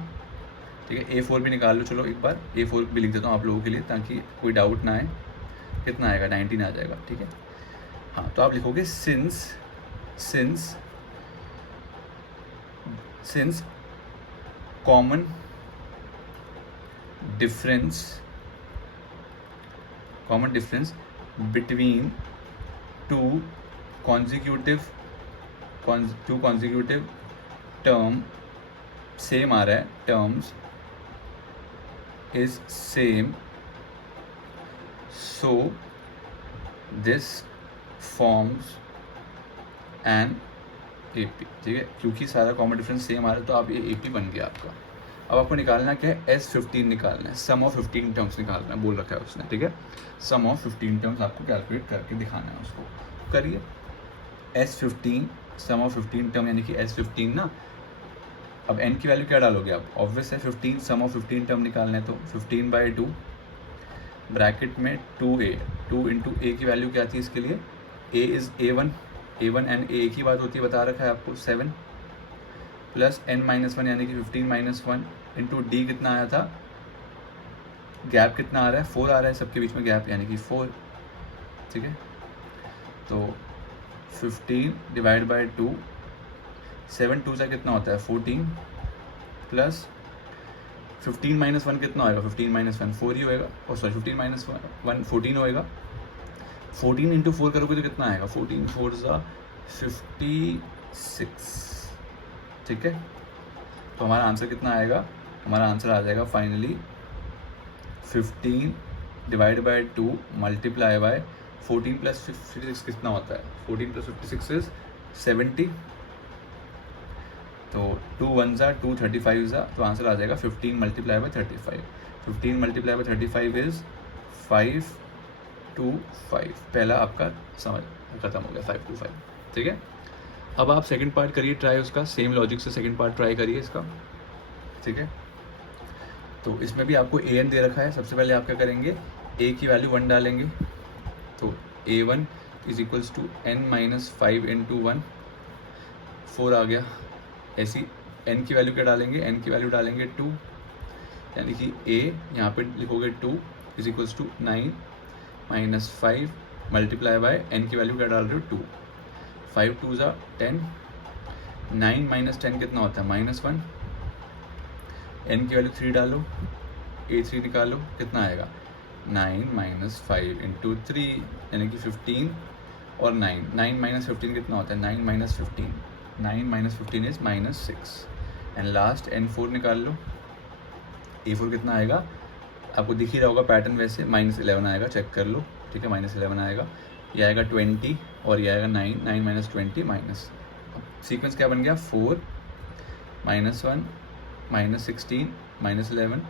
ठीक है, A4 भी निकाल लो, चलो एक बार A4 भी लिख देता हूँ आप लोगों के लिए, ताकि कोई डाउट ना आए। कितना आएगा 19 आ जाएगा। ठीक है, हाँ, तो आप लिखोगे since common difference between two consecutive term same आ रहा है, terms is same, so this forms an AP। ठीक है, क्योंकि सारा कॉमन डिफरेंस सेम आ रहा है तो आप ये AP बन गया आपका। अब आपको निकालना क्या है, S15 निकालना है, सम ऑफ 15 टर्म्स निकालना है, बोल रखा है उसने। ठीक है, सम ऑफ 15 टर्म्स आपको कैलकुलेट करके दिखाना है, उसको करिए। S15 सम ऑफ 15 टर्म यानी कि S15 ना, अब n की वैल्यू क्या डालोगे आप, ऑब्वियस है 15, सम ऑफ 15 टर्म निकालना है, तो 15/2 ब्रैकेट में 2a, 2 × a की वैल्यू क्या थी इसके लिए, a is A1 and a की बात होती है, बता रखा है आपको 7 प्लस n-1 यानी कि 15 - 1 इंटू D कितना आया था, गैप कितना आ रहा है 4 आ रहा है, सबके बीच में गैप यानी कि 4। ठीक है, तो 15/2, 7 2 से कितना होता है 14, प्लस 15 - 1 कितना होएगा, 15 - 1 4 ही होएगा, और सॉरी 15 - 1 14 होएगा। 14 × 4 करोगे तो कितना आएगा, 14 4 = 56। ठीक है, तो हमारा आंसर कितना आएगा, हमारा आंसर आ जाएगा फाइनली 15/2 मल्टीप्लाई बाय 14 + 56 कितना होता है, 14 + 56 इज 70, तो 2 1 = 2 35 तो आंसर आ जाएगा 15 × 35। 15 × 35 इज 525। पहला आपका समझ खत्म हो गया, 525। ठीक है, अब आप सेकंड पार्ट करिए ट्राई उसका, सेम लॉजिक से सेकंड पार्ट ट्राई करिए इसका। ठीक है, तो इसमें भी आपको AN दे रखा है। सबसे पहले आप क्या करेंगे, A की वैल्यू 1 डालेंगे, तो A1 = n - 5 × 1, 4 आ गया। ऐसी n की वैल्यू क्या डालेंगे, n की वैल्यू डालेंगे 2, यानी कि A यहाँ पे लिखोगे 2 = 9 - 5 मल्टीप्लाई बाय n की वैल्यू क्या डाल रहे हो 2, 5 2 = 10, 9 - 10 कितना होता है -1, n की वैल्यू 3 डालो, A3 निकालो, कितना आएगा 9 माइनस 5 इंटू 3 यानी कि 15 और 9 माइनस 15 कितना होता है 9 minus 15 is -6 and last N4 निकाल लो। A4 कितना आएगा आपको दिख ही रहा होगा पैटर्न, वैसे -11 आएगा, चेक कर लो, ठीक है -11 आएगा, ये आएगा 20 और ये आएगा 9 माइनस 20 माइनस, सीक्वेंस क्या बन गया 4 -1 -16 -11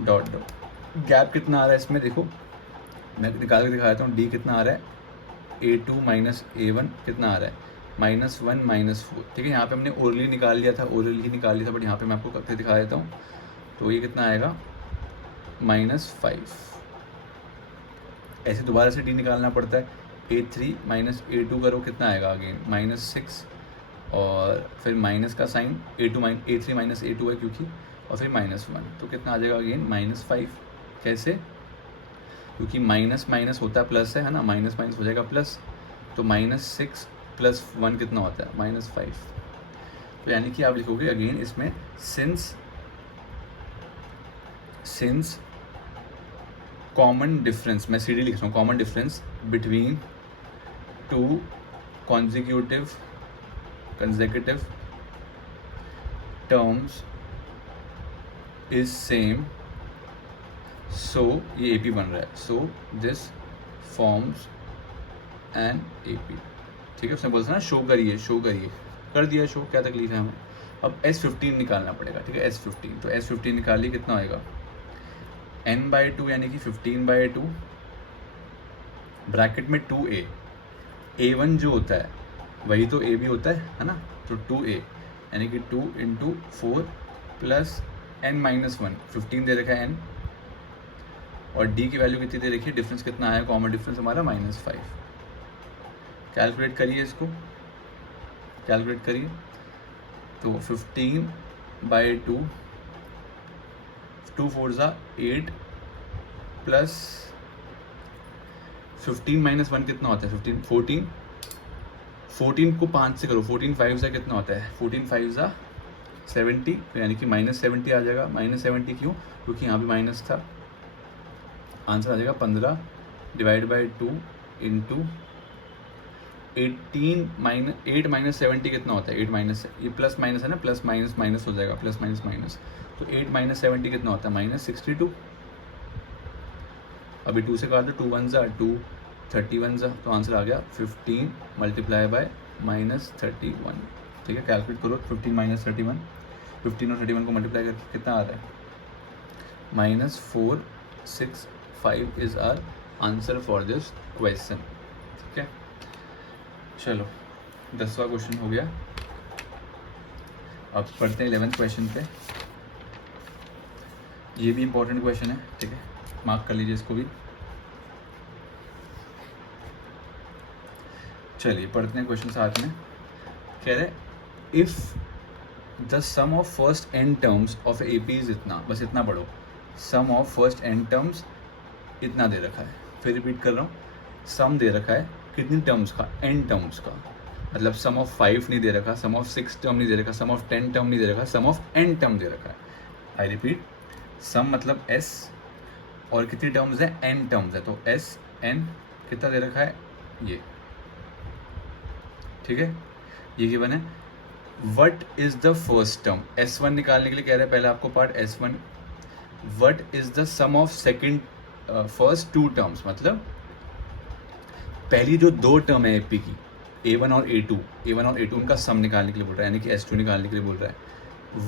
डॉट डॉट। गैप कितना आ रहा है इसमें देखो, मैं निकाल के दिखा देता हूँ। D कितना आ रहा है A2 माइनस A1 कितना आ रहा है -1 -4, ठीक है। यहाँ पे हमने ओरली निकाल लिया था, बट यहाँ पे मैं आपको करके दिखा देता हूँ। तो ये कितना आएगा -5, ऐसे दोबारा से D निकालना पड़ता है। A3 माइनस A2 करो, कितना आएगा अगेन -6 और फिर माइनस का साइन, A3 माइनस A2 है क्योंकि, और फिर -1, तो कितना आ जाएगा अगेन -5। कैसे, क्योंकि माइनस माइनस होता है प्लस है ना, माइनस माइनस हो जाएगा प्लस, तो -6 + 1 कितना होता है -5। तो यानी कि आप लिखोगे अगेन इसमें सिंस कॉमन डिफरेंस, मैं CD लिख रहा हूँ, common difference between 2 consecutive terms is same, so ये AP बन रहा है, so this forms an AP, ठीक है। उसने बोलता ना शो करिए, कर दिया शो, क्या तकलीफ है हमें। अब S15 निकालना पड़ेगा, ठीक है S15, तो S15 निकालिए, कितना आएगा n/2 यानी कि 15/2 ब्रैकेट में 2a, A1 जो होता है वही तो AB होता है ना, तो 2a यानी कि 2 × 4 + n-1, 15 दे रखा है n, और D की वैल्यू कितनी दे रखी है, डिफरेंस कितना है, कॉमन डिफरेंस हमारा -5। कैलकुलेट करिए इसको, कैलकुलेट करिए, तो 15/2, 2 4 = 8 प्लस 15 - 1 कितना होता है 15, 14 को 5 से करो, 14 5 कितना होता है 14 5 70, तो यानी कि -70 आ जाएगा। -70 क्यों, क्योंकि यहाँ भी माइनस था, आंसर आ जाएगा 15 / 2 × 8 - 70 कितना होता है 8 माइनस, ये प्लस माइनस है ना, प्लस माइनस माइनस हो जाएगा, प्लस माइनस माइनस, तो 8 - 70 कितना होता है -62। अभी 2 से काट दो, 2 1 = 2, 31 तो आंसर आ गया 15 × -31, ठीक है। कैलकुलेट करो 15 - 31, 15 और 31 को मल्टीप्लाई करके कितना आ रहा है -465 is our answer for this question, ठीक है। चलो 10वां क्वेश्चन हो गया, अब पढ़ते हैं 11th क्वेश्चन पे। ये भी इंपॉर्टेंट क्वेश्चन है, ठीक है, मार्क कर लीजिए इसको भी। चलिए पढ़ते हैं क्वेश्चन साथ में। कह रहे if the sum of first n terms of AP is इतना, बस इतना पढ़ो, sum of first n terms इतना दे रखा है। फिर रिपीट कर रहा हूँ, सम दे रखा है कितनी टर्म्स का, n टर्म्स का, मतलब सम ऑफ 5 नहीं दे रखा, सम ऑफ 6 टर्म नहीं दे रखा, सम ऑफ 10 टर्म नहीं दे रखा, सम ऑफ n टर्म दे रखा है। आई रिपीट, सम मतलब s और कितनी टर्म्स है n टर्म्स है, तो s n कितना दे रखा है ये, ठीक है, ये गिवन है। What is the first term, S1 निकालने के लिए कह रहे हैं पहले आपको part S1, what is the sum of second first 2 terms, मतलब पहली जो 2 टर्म है AP की, A1 और A2 उनका सम निकालने के लिए बोल रहा है, यानी कि S2 निकालने के लिए बोल रहा है।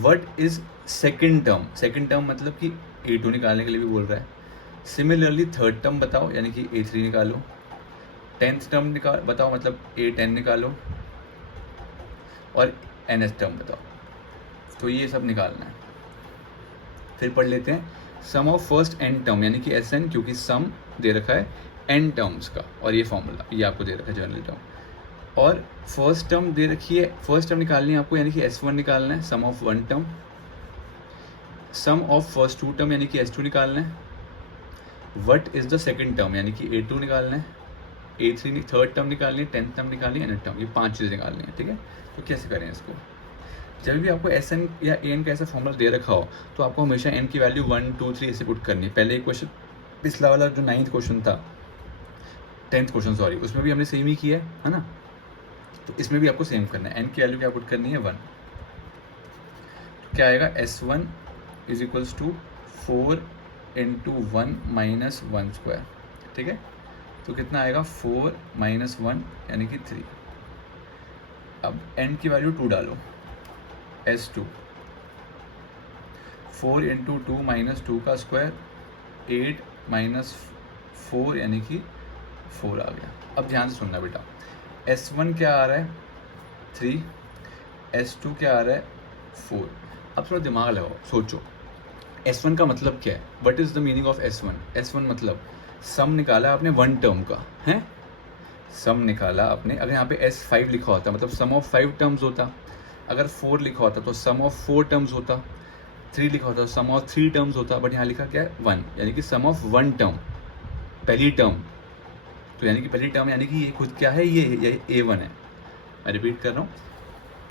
वट इज सेकेंड टर्म मतलब कि A2 निकालने के लिए भी बोल रहा है। सिमिलरली थर्ड टर्म बताओ, यानी कि A3 निकालो। 10th टर्म बताओ, मतलब A10 निकालो, और nth टर्म बताओ। तो ये सब निकालना है। फिर पढ़ लेते हैं सम ऑफ फर्स्ट n टर्म, यानी कि Sn, क्योंकि सम दे रखा है n टर्म्स का, और ये फॉर्मूला ये आपको दे रखा है जनरल टर्म, और फर्स्ट टर्म दे रखी है, फर्स्ट टर्म निकालनी है आपको, यानी कि S1 निकालना है, sum of 1 term, sum of first 2 term यानी कि S2 निकालना है। What is the second term, यानी कि A2 निकालना है, A3 थर्ड टर्म निकालनी है, 10th टर्म निकालनी है, nth टर्म, ये 5 चीज़ें निकालनी है, ठीक है। तो कैसे करें इसको, जब भी आपको एस एन या ए एन का ऐसा फॉर्मूला दे रखा हो तो आपको हमेशा एन की वैल्यू 1 2 3 ऐसे पुट करनी है। पहले एक क्वेश्चन, पिछला वाला जो 9th क्वेश्चन था, 10th क्वेश्चन सॉरी, उसमें भी हमने सेम ही किया है ना। तो इसमें भी आपको सेम करना है, एन की वैल्यू क्या पुट करनी है 1। तो क्या आएगा S1 is equals to 4 into 1 minus 1 square, ठीक है। तो कितना आएगा 4 माइनस 1 यानी कि 3। अब n की वैल्यू 2 डालो, S2 4 इंटू 2 माइनस 2 का स्क्वायर 8 माइनस 4 यानी कि 4 आ गया। अब ध्यान से सुनना बेटा, S1 क्या आ रहा है 3, S2 क्या आ रहा है 4। अब थोड़ा दिमाग लगाओ, सोचो S1 का मतलब क्या है, what is the meaning of S1। S1 मतलब सम निकाला आपने 1 टर्म का, है सम निकाला आपने। अगर यहाँ पे S5 लिखा होता मतलब सम ऑफ 5 टर्म्स होता, अगर 4 लिखा होता तो सम ऑफ 4 टर्म्स होता, 3 लिखा होता तो सम ऑफ 3 टर्म्स होता, बट यहाँ लिखा क्या है 1, यानी कि सम ऑफ 1 टर्म, पहली टर्म। तो यानी कि पहली टर्म यानी कि ये खुद क्या है, ये A1 है। मैं रिपीट कर रहा हूँ,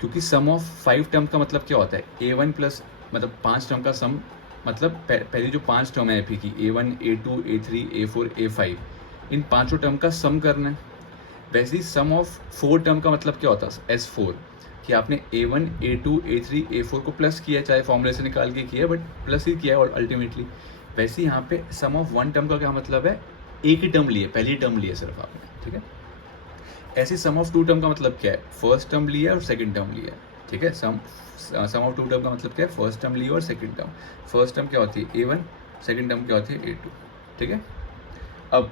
क्योंकि सम ऑफ 5 टर्म का मतलब क्या होता है A1 प्लस, मतलब 5 टर्म का सम, मतलब पहली जो 5 टर्म है AP की A1 A2 A3 A4 A5, इन पाँचों टर्म का सम करना है। वैसे ही सम ऑफ 4 टर्म का मतलब क्या होता है S4, कि आपने A1 A2 A3 A4 को प्लस किया, चाहे फॉर्मूले से निकाल के किया, बट प्लस ही किया है और अल्टीमेटली। वैसे ही यहाँ पे सम ऑफ 1 टर्म का क्या मतलब है, एक ही टर्म लिए, पहली टर्म लिए सिर्फ आपने, ठीक है। ऐसे सम ऑफ 2 टर्म का मतलब क्या है, फर्स्ट टर्म लिया और सेकंड टर्म लिया, ठीक है। सम ऑफ 2 टर्म का मतलब क्या है, फर्स्ट टर्म लिया और सेकंड टर्म। फर्स्ट टर्म क्या होती है A1, सेकंड टर्म क्या होती है A2, ठीक है। अब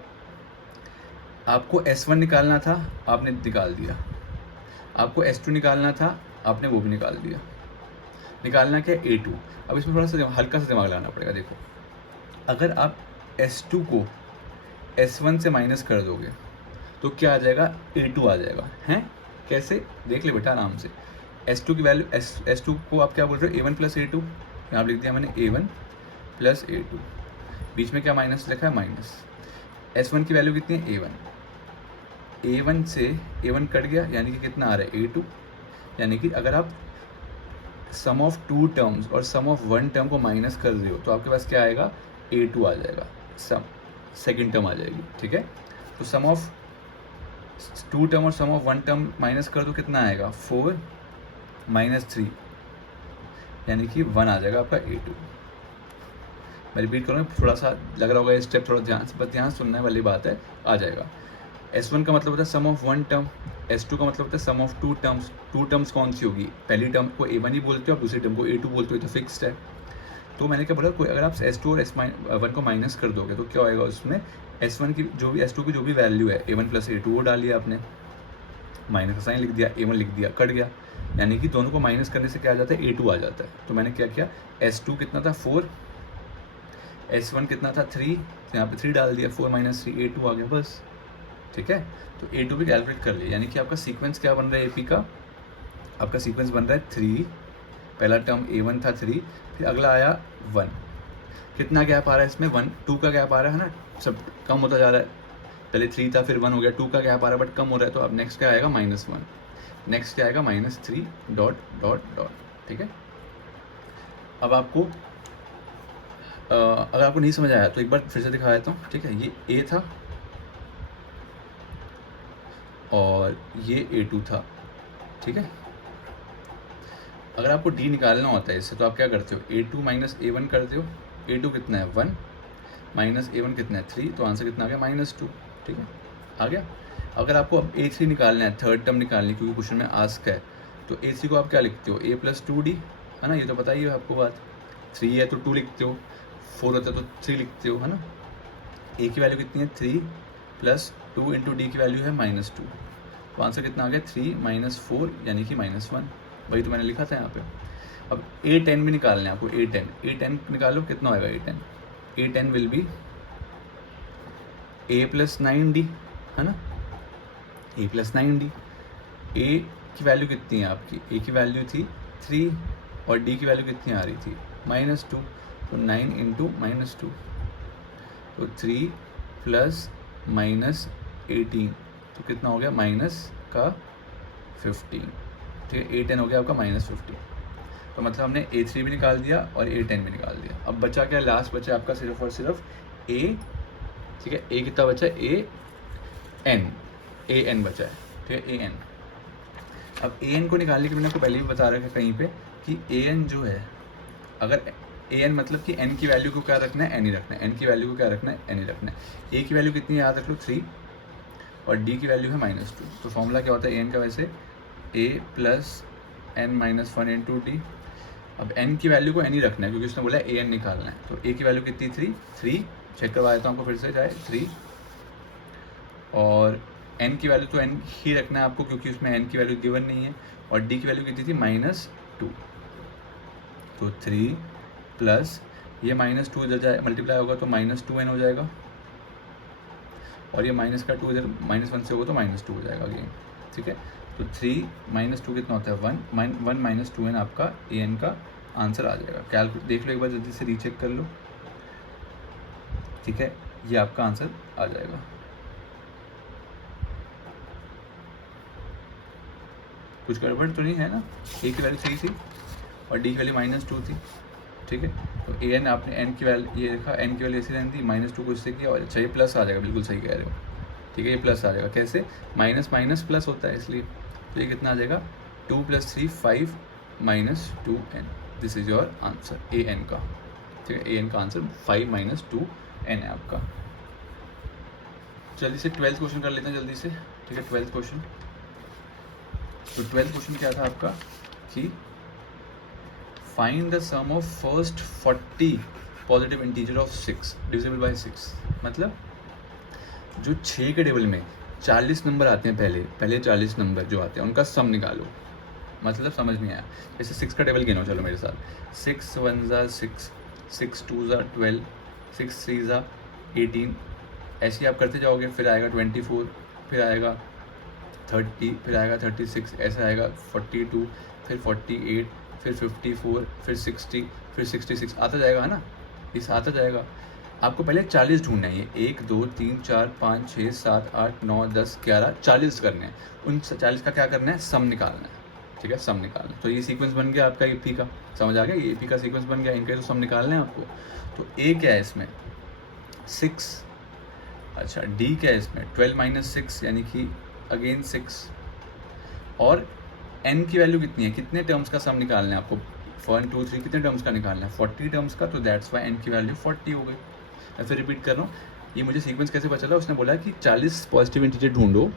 आपको S1 निकालना था, आपने निकाल दिया। आपको S2 निकालना था, आपने वो भी निकाल दिया। निकालना क्या है A2। अब इसमें थोड़ा सा हल्का सा दिमाग लगाना पड़ेगा। देखो, अगर आप S2 को S1 से माइनस कर दोगे तो क्या आ जाएगा, A2 आ जाएगा, हैं कैसे, देख ले बेटा आराम से। S2 की वैल्यू, S2 को आप क्या बोल रहे हो, A1 प्लस A2, यहाँ लिख दिया मैंने A1 प्लस A2, बीच में क्या माइनस लिखा है, माइनस। S1 की वैल्यू कितनी है A1, A1 से A1 कट गया, यानी कि कितना आ रहा है A2। यानी कि अगर आप सम ऑफ 2 टर्म्स और सम ऑफ 1 टर्म को माइनस कर रहे हो तो आपके पास क्या आएगा, A2 आ जाएगा, सम सेकेंड टर्म आ जाएगी, ठीक है। तो सम ऑफ 2 टर्म और सम ऑफ 1 टर्म माइनस कर दो, कितना आएगा 4 माइनस 3, यानी कि 1 आ जाएगा आपका A2। मैं रिपीट करूँगा, थोड़ा सा लग रहा होगा ये स्टेप, थोड़ा ध्यान से, बस ध्यान सुनने वाली बात है, आ जाएगा। S1 का मतलब होता है सम ऑफ 1 टर्म, S2 का मतलब होता है सम ऑफ 2 टर्म्स। 2 टर्म्स कौन सी होगी, पहली टर्म को A1 ही बोलते हो, आप दूसरी टर्म को A2 बोलते हो, तो फिक्स्ड है। तो मैंने क्या बोला, कोई अगर आप S2 और S1 को माइनस कर दोगे तो क्या होएगा, उसमें S1 की जो भी, S2 की जो भी वैल्यू है A1 प्लस A2 वो डाल लिया आपने, माइनस का साइन लिख दिया, A1 लिख दिया, कट गया, यानी कि दोनों को माइनस करने से क्या आ जाता है, A2 आ जाता है। तो मैंने क्या किया, S2 कितना था 4, S1 कितना था 3, यहाँ पे 3 डाल दिया, 4 माइनस 3 A2 आ गया, बस, ठीक है। तो A2 भी कैलकुलेट कर लिया, यानी कि आपका सीक्वेंस क्या बन रहा है AP का, आपका सीक्वेंस बन रहा है 3, पहला टर्म A1 था 3, फिर अगला आया 1, कितना गैप आ रहा है इसमें, 1 2 का गैप आ रहा है ना, सब कम होता जा रहा है, पहले 3 था फिर 1 हो गया, 2 का गैप आ रहा है बट कम हो रहा है, तो अब नेक्स्ट क्या आएगा -1, नेक्स्ट क्या आएगा -3 डॉट डॉट डॉट, ठीक है। अब आपको अगर आपको नहीं समझ आया तो एक बार फिर से दिखा देता हूँ, ठीक है। ये A था और ये A2 था, ठीक है। अगर आपको D निकालना होता है इससे तो आप क्या करते हो, A2 माइनस A1 करते हो, A2 कितना है 1, माइनस A1 कितना है 3, तो आंसर कितना आ गया -2, ठीक है, आ गया। अगर आपको अब A3 निकालना है, थर्ड टर्म निकालनी, क्योंकि क्वेश्चन में आस्क है, तो A3 को आप क्या लिखते हो, A प्लस 2D, है ना, ये तो पता ही है आपको बात। 3 है तो 2 लिखते हो, 4 होता है तो 3 लिखते हो, है ना। A की वैल्यू कितनी है 3 प्लस 2 इंटू D की वैल्यू है -2, तो आंसर कितना आ गया 3 माइनस 4 यानी कि -1, वही तो मैंने लिखा था यहाँ पे। अब A10 भी निकालना है आपको, A10 निकालो, कितना होगा A10, A10 will be A plus 9D, है ना, A प्लस 9D। A की वैल्यू कितनी है आपकी, A की वैल्यू थी 3 और D की वैल्यू कितनी आ रही थी -2, तो 9 इंटू -2, तो 3 प्लस -18, तो कितना हो गया -15, ठीक है। A10 हो गया आपका -15, तो मतलब हमने A3 भी निकाल दिया और A10 भी निकाल दिया। अब बचा क्या, लास्ट बचा आपका सिर्फ और सिर्फ A, ठीक है। A कितना बचा, AN बचा है, ठीक है, AN। अब AN को निकालने के मैंने आपको पहले भी बता रखा है कहीं पे कि AN जो है, अगर AN मतलब कि N की वैल्यू को क्या रखना है, N ही रखना है, N की वैल्यू को क्या रखना है, N ही रखना है। A की वैल्यू कितनी है याद रख लो 3 और D की वैल्यू है -2। तो फॉर्मूला क्या होता है AN का वैसे, A + n-1 × D। अब n की वैल्यू को n ही रखना है क्योंकि उसने बोला AN निकालना है। तो A की वैल्यू कितनी, 3 चेक करवा देता हूँ आपको फिर से, चाहे 3, और n की वैल्यू तो n ही रखना है आपको क्योंकि उसमें n की वैल्यू गिवन नहीं है, और D की वैल्यू कितनी थी, -2। तो 3 प्लस ये -2 इधर जाए मल्टीप्लाई होगा तो -2n हो जाएगा, और ये माइनस का 2 इधर -1 से होगा तो -2 हो जाएगा अगेन, ठीक है। तो 3 - 2 कितना होता है, 1 - 2n आपका AN का आंसर आ जाएगा। कैलकुलेट देख लो एक बार, जल्दी से रीचेक कर लो, ठीक है, ये आपका आंसर आ जाएगा। कुछ गड़बड़ तो नहीं है ना। A की वैल्यू 3 थी और D की वैल्यू -2 थी, ठीक है। तो AN आपने n की वैल्यू ये देखा, n की वैल्यू ऐसी रहती थी, -2 को इससे किया और अच्छा ये प्लस आ जाएगा, बिल्कुल सही कह रहे हो, ठीक है, ये प्लस आ जाएगा। कैसे, माइनस माइनस प्लस होता है इसलिए। तो ये कितना आ जाएगा, 2 + 3 5 - 2n। This is your answer AN का, ठीक है। AN का आंसर 5 - 2n है आपका। जल्दी से 12th क्वेश्चन कर लेते हैं जल्दी से, ठीक है। 12th क्वेश्चन, तो 12th क्वेश्चन क्या था आपका कि find the sum of first 40 positive integer of 6 divisible by 6। मतलब जो 6 के टेबल में 40 नंबर आते हैं, पहले 40 नंबर जो आते हैं उनका सम निकालो। मतलब समझ नहीं आया, जैसे 6 का टेबल गिनो चलो मेरे साथ, 6 × 1 = 6, 6 × 2 = 12, 6 × 3 = 18, ऐसे ही आप करते जाओगे। फिर आएगा 24, फिर आएगा 30, फिर आएगा 36, ऐसा आएगा 42, फिर 48, फिर 54, फिर 60, फिर 66 आता जाएगा, है ना, इस आता जाएगा। आपको पहले 40 ढूंढना है, ये 1 2 3 4 5 6 7 8 9 10 11 40 करने हैं। उन 40 का क्या करना है, सम निकालना है, ठीक है, सम निकालना है। तो ये सीक्वेंस बन गया आपका AP का, समझ आ गया, ये AP का सीक्वेंस बन गया, इनके तो सम निकालना है आपको। तो A क्या है इसमें, 6, अच्छा D क्या है इसमें, 12 - 6 यानी कि अगेन 6, और N की वैल्यू कितनी है, कितने टर्म्स का सम निकालना है आपको, 1 2 3 कितने टर्म्स का निकालना है, 40 टर्म्स का। तो दैट्स वाई N की वैल्यू 40 हो गई। मैं फिर रिपीट कर रहा हूँ, ये मुझे सीक्वेंस कैसे पता चला, उसने बोला कि 40 पॉजिटिव इंटीजर ढूंढो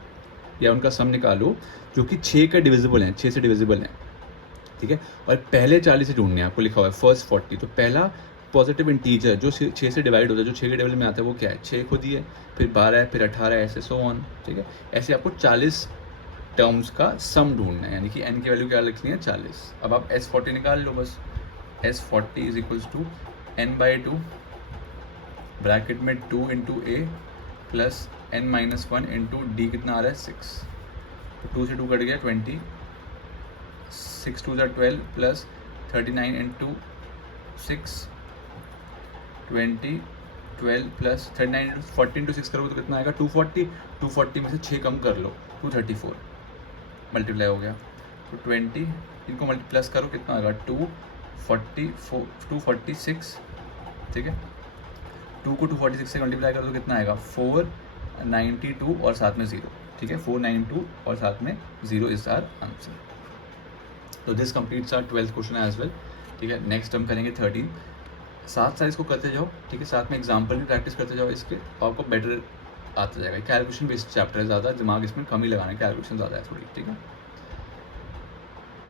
या उनका सम निकालो जो कि 6 का डिविजिबल हैं, 6 से डिविजिबल हैं, ठीक है। और पहले 40 से ढूंढने हैं, आपको लिखा हुआ है फर्स्ट 40। तो पहला पॉजिटिव इंटीजर जो 6 से डिवाइड होता है, जो 6 के टेबल में आता है, वो क्या है, 6 खुद ही है, फिर 12 है, फिर 18 है, ऐसे सो ऑन, ठीक है। ऐसे आपको 40 टर्म्स का सम ढूंढना है, यानी कि N की वैल्यू क्या लिखनी है, 40। अब आप S40 निकाल लो बस, S40 = n/2 ब्रैकेट में 2 × A प्लस n-1 × D कितना आ रहा है, 6। तो 2 से 2 कट गया 20, 6 × 2 = 12 प्लस 39 × 6 20, 12 प्लस 39 × 40 × 6 करोगे तो कितना आएगा, 240। 240 में से 6 कम कर लो, 234 मल्टीप्लाई हो गया। तो 20 इनको प्लस करो, कितना आएगा, 246, ठीक है। 2 को 246 से मल्टीप्लाई करो तो कितना आएगा, 492 और साथ में 0, ठीक है, 492 और साथ में 0 इज आवर आंसर। तो this completes our 12th question as well, ठीक है। नेक्स्ट हम करेंगे 13। साथ इसको करते जाओ, ठीक है, साथ में एग्जाम्पल भी प्रैक्टिस करते जाओ इसके, तो आपको बेटर आता जाएगा। कैलकुलेशन बेस्ड चैप्टर है, ज़्यादा दिमाग इसमें कम ही लगाना है, कैलकुलेशन ज़्यादा है थोड़ी, ठीक है।